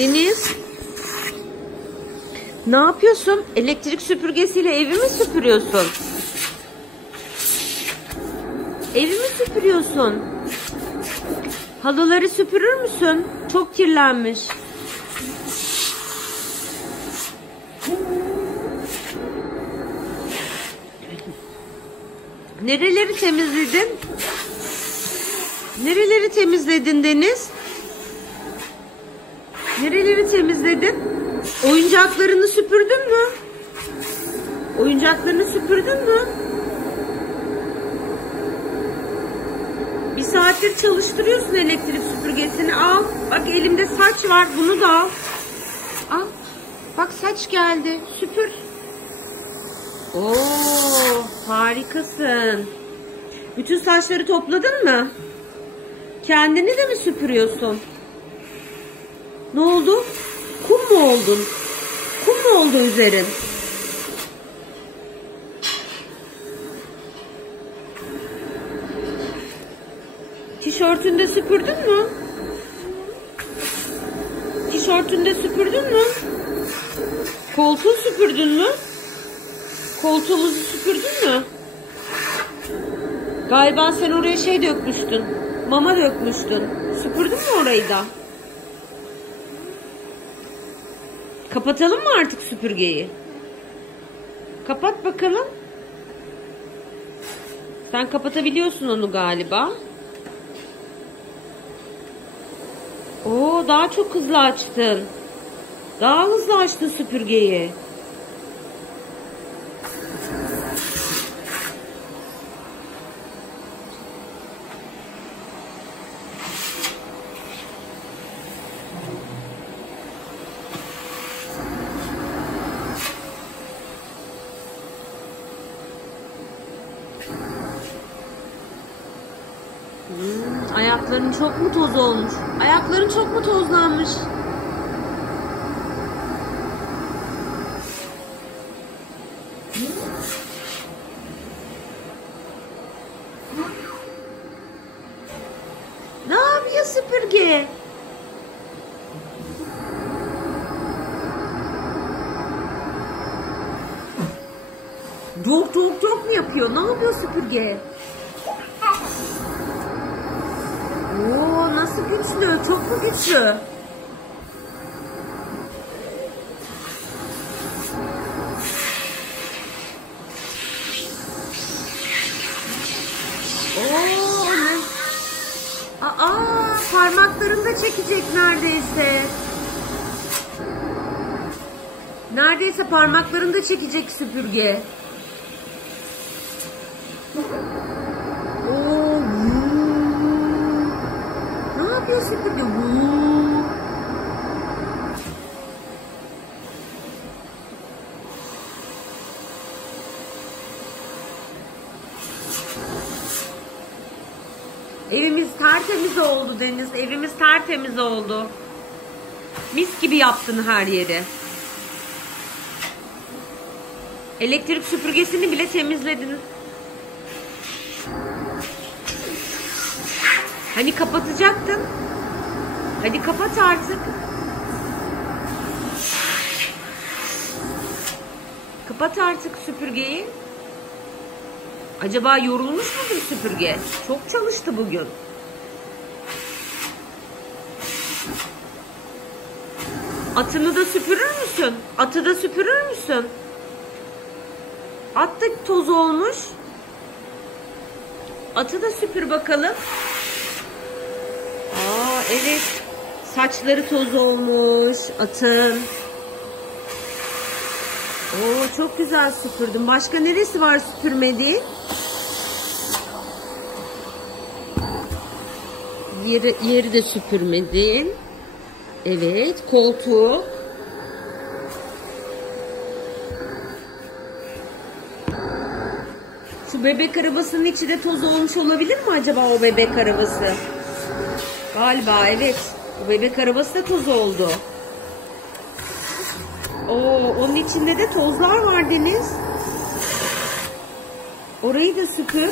Deniz, ne yapıyorsun? Elektrik süpürgesiyle evi mi süpürüyorsun? Evi mi süpürüyorsun? Halıları süpürür müsün? Çok kirlenmiş. Nereleri temizledin? Nereleri temizledin Deniz? Nereleri temizledin? Oyuncaklarını süpürdün mü? Oyuncaklarını süpürdün mü? Bir saattir çalıştırıyorsun elektrik süpürgesini. Al. Bak elimde saç var. Bunu da al. Al. Bak saç geldi. Süpür. Oo, harikasın. Bütün saçları topladın mı? Kendini de mi süpürüyorsun? Ne oldu? Kum mu oldun? Kum mu oldu üzerin? Tişörtünü de süpürdün mü? Tişörtünü de süpürdün mü? Koltuğu süpürdün mü? Koltuğumuzu süpürdün mü? Galiba sen oraya şey dökmüştün. Mama dökmüştün. Süpürdün mü orayı da? Kapatalım mı artık süpürgeyi? Kapat bakalım. Sen kapatabiliyorsun onu galiba. Oo, daha çok hızlı açtın. Daha hızlı açtın süpürgeyi. Ayakların çok mu toz olmuş? Ayakların çok mu tozlanmış? Ne yapıyor süpürge? Çok çok çok mu yapıyor? Ne yapıyor süpürge? Oo, nasıl güçlü? Çok mu güçlü? Oo, ne? Aa, parmaklarını da çekecek neredeyse. Neredeyse parmaklarını da çekecek süpürge. Oo, ne yapıyor süpürge? Evimiz tertemiz oldu Deniz. Evimiz tertemiz oldu. Mis gibi yaptın her yeri. Elektrik süpürgesini bile temizledin. Hani kapatacaktın? Hadi kapat artık. Kapat artık süpürgeyi. Acaba yorulmuş mudur süpürge? Çok çalıştı bugün. Atını da süpürür müsün? Atı da süpürür müsün? At da toz olmuş. Atı da süpür bakalım. Aa, evet. Saçları toz olmuş atın. Oo, çok güzel süpürdün. Başka neresi var süpürmediğin? Yeri de süpürmedin. Evet, koltuğu. Şu bebek arabasının içi de toz olmuş olabilir mi acaba o bebek arabası? Galiba evet. O bebek arabası da toz oldu. Oo, onun içinde de tozlar var Deniz. Orayı da süpür.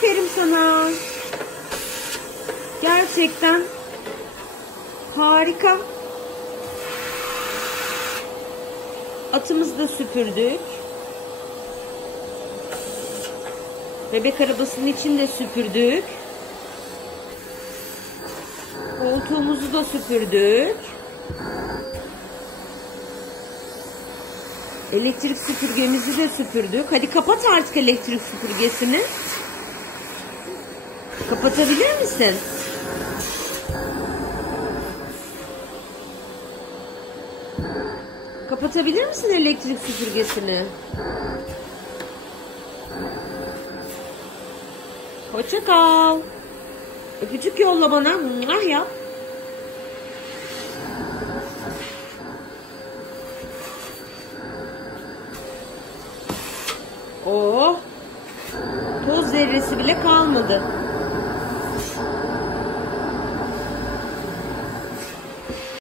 Aferin sana. Gerçekten harika. Atımızı da süpürdük. Bebek arabasının içini de süpürdük. Koltuğumuzu da süpürdük. Elektrik süpürgemizi de süpürdük. Hadi kapat artık elektrik süpürgesini. Kapatabilir misin? Kapatabilir misin elektrik süpürgesini? Hoşça kal. Öpücük yolla bana. Ah yap. Oh. Toz zerresi bile kalmadı.